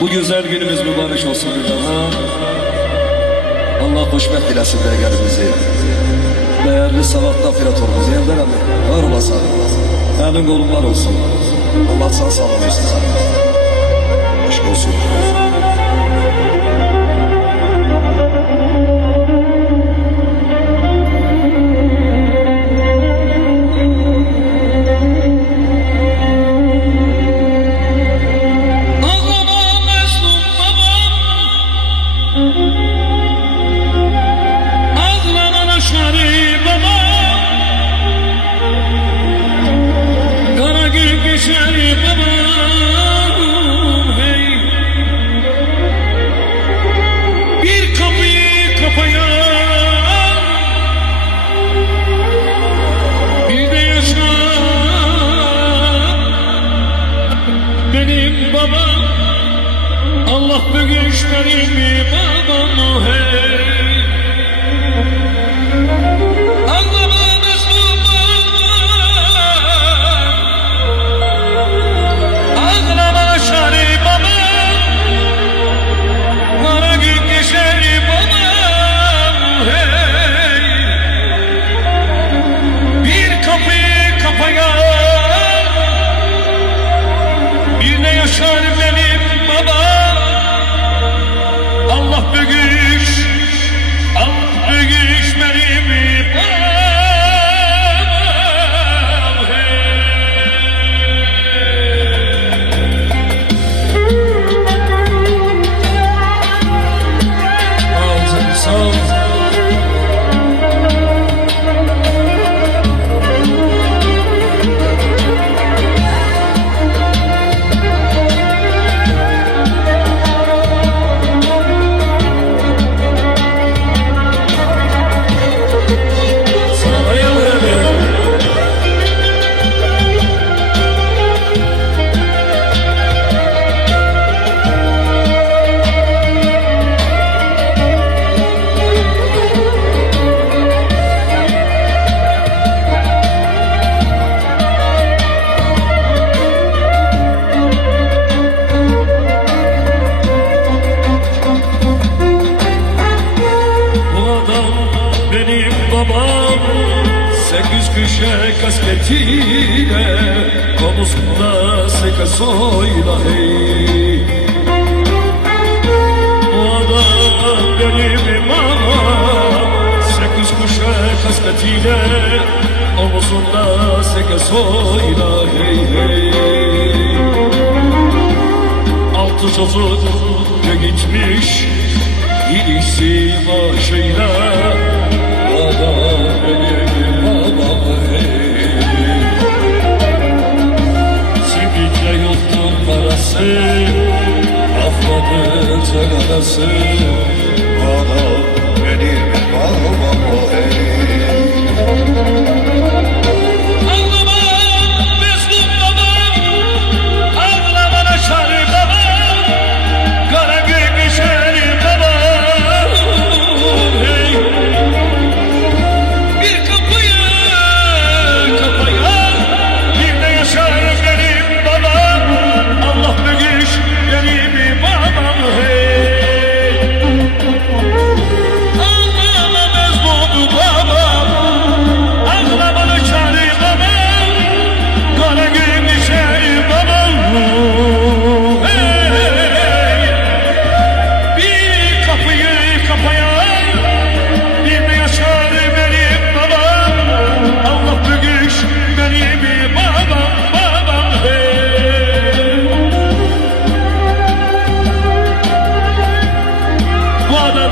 Bu güzel günümüz mübarek olsun bir daha. Allah hoşbəxt eləsin dəyərimizi. Değerli Salatlı Operatorumuz Yelder abi. Var olasın. Elin kolun var olsun. Allah sana sağlam olsun sana. Aşk olsun. Benim babam, Allah bugüşlerimi babam hey. Anlamadınız mı baba? Ağlama şari baba, kara gün geçer babam hey. Bir kapıyı kapayan yaşar benim babam. Allah büyük, Allah büyük benim babam. Sağ ol. Babam 8 köşe kasketiyle omuzunda sekasoyla hey. Bu adam benim babam 8 köşe kasketiyle omuzunda sekasoyla hey hey. 6 çocuk gitmiş ilisi başıyla. Adam benim babam hey. Simit'le yoktur parası, afladı çakalası. Adam benim babam hey.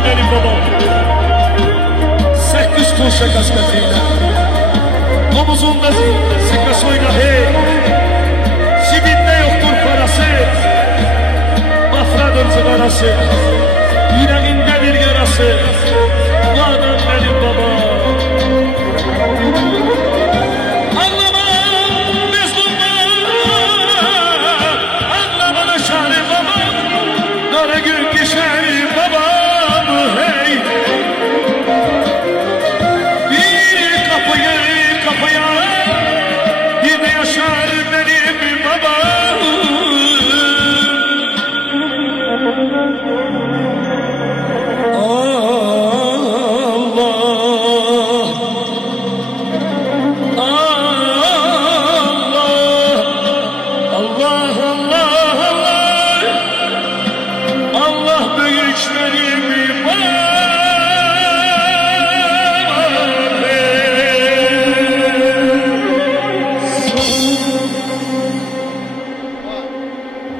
Benim babam 8 köşe kasketiyle omuzunda sekasoyla hey. Cebinde yoktur parası, afradır sigarası, yüreğinde bir yarası. Bu adam benim babam. Anlamam biz bunlar, anlamana şari